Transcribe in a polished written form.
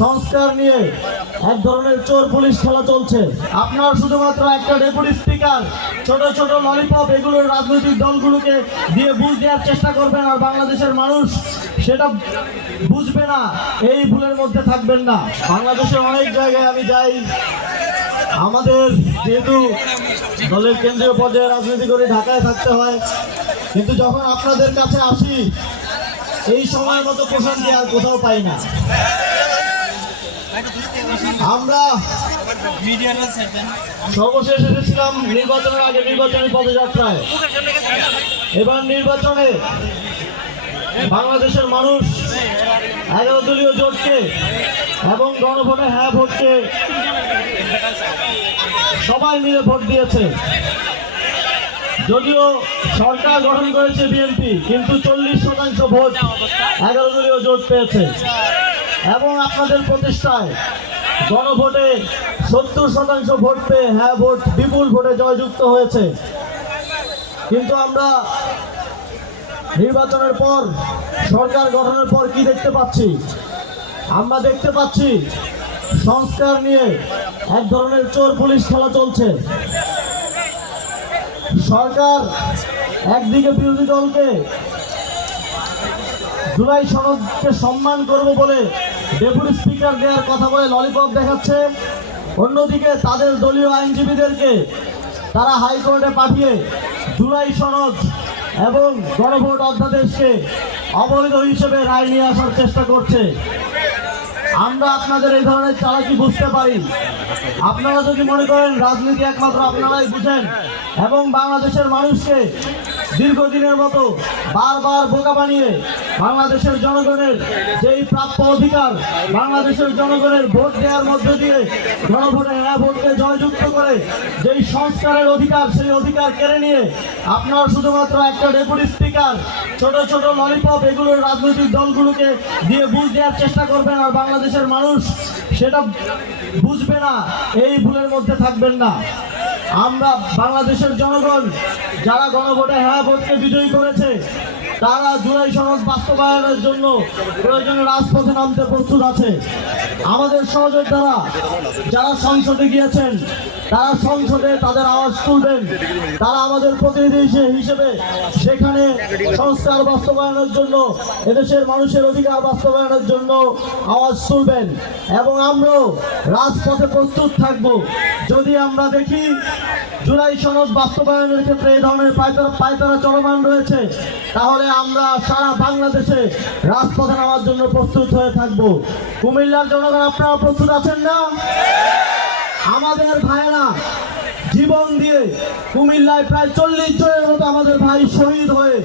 সংস্কার নিয়ে এক ধরনের চোর পুলিশ খেলা চলছে। আপনার শুধুমাত্র একটা ডেপুটি স্পিকার, ছোট ছোট ললিপপ এগুলোর রাজনৈতিক দলগুলোকে দিয়ে বুঝ দেওয়ার চেষ্টা করবেন, আর বাংলাদেশের মানুষ সেটা বুঝবে না। এই ভুলের মধ্যে থাকবেন না। বাংলাদেশের অনেক জায়গায় আমি যাই, আমাদের যেহেতু দলের কেন্দ্রীয় পর্যায়ে রাজনীতি করে ঢাকায় থাকতে হয়, কিন্তু যখন আপনাদের কাছে আসি এই সময়ের মতো প্রশান্তি আর কোথাও পাই না। আমরা সর্বশেষ এসেছিলাম নির্বাচনের আগে নির্বাচনী পদযাত্রায়। এবার নির্বাচনে বাংলাদেশের মানুষ 11 দলীয় জোটকে এবং গণভোটে হ্যাঁ ভোটকে সবাই মিলে ভোট দিয়েছে। যদিও সরকার গঠন করেছে বিএনপি, কিন্তু 40% ভোট 11 দলীয় জোট পেয়েছে এবং আপনাদের প্রচেষ্টায় গণভোটে 70% ভোট পেয়ে হ্যাঁ ভোট বিপুল ভোটে জয়যুক্ত হয়েছে। কিন্তু আমরা নির্বাচনের পর, সরকার গঠনের পর কি দেখতে পাচ্ছি? আমরা দেখতে পাচ্ছি সংস্কার নিয়ে এক ধরনের চোর পুলিশ খেলা চলছে। সরকার একদিকে বিরোধী দলকে জুলাই সনদকে সম্মান করবে বলে ডেপুটি স্পিকার দেওয়ার কথা বলে ললিপপ দেখাচ্ছে, অন্যদিকে তাদের দলীয় আইনজীবীদেরকে তারা হাইকোর্টে পাঠিয়ে জুলাই সনদ এবং গণভোট অধ্যাদেশকে অবৈধ হিসেবে রায় নিয়ে আসার চেষ্টা করছে। আমরা আপনাদের এই ধরনের চালাকি বুঝতে পারি। আপনারা যদি মনে করেন রাজনীতি একমাত্র আপনারাই বুঝেন এবং বাংলাদেশের মানুষকে দীর্ঘদিনের মতো বারবার বোকা বানিয়ে বাংলাদেশের জনগণের যেই প্রাপ্য অধিকার, বাংলাদেশের জনগণের ভোট দেওয়ার মধ্যে দিয়ে গণভোটে হ্যাঁ ভোটকে জয়যুক্ত করে যেই সংস্কারের অধিকার, সেই অধিকার কেড়ে নিয়ে আপনার শুধুমাত্র একটা ডেপুটি স্পিকার, ছোট ছোট ললিপপ এগুলোর রাজনৈতিক দলগুলোকে দিয়ে বুঝ দেওয়ার চেষ্টা করবেন, আর বাংলাদেশের মানুষ সেটা বুঝবে না। এই ভুলের মধ্যে থাকবেন না। আমরা বাংলাদেশের জনগণ যারা গণভোটে হ্যাঁ ভোটকে বিজয়ী করেছে, তারা জুলাই সনদ বাস্তবায়নের জন্য প্রয়োজনে রাজপথে নামতে প্রস্তুত আছে। আমাদের সহযোদ্ধারা যারা সংসদে গিয়েছেন, তারা সংসদে তাদের আওয়াজ তুলবেন। তারা আমাদের প্রতিনিধি হিসেবে সেখানে সংস্কার বাস্তবায়নের জন্য, এদেশের মানুষের অধিকার বাস্তবায়নের জন্য আওয়াজ তুলবেন এবং আমরাও রাজপথে প্রস্তুত থাকব। যদি আমরা দেখি জুলাই সনদ বাস্তবায়নের ক্ষেত্রে এই ধরনের পায়তারা চলমান রয়েছে, তাহলে আমরা সারা বাংলাদেশে রাজপথে নামার জন্য প্রস্তুত হয়ে থাকব। কুমিল্লার জনগণ, আপনারা প্রস্তুত আছেন না? আমাদের ভাইয়েরা জীবন দিয়ে কুমিল্লায় প্রায় 40 জনের মতো আমাদের ভাই শহীদ হয়ে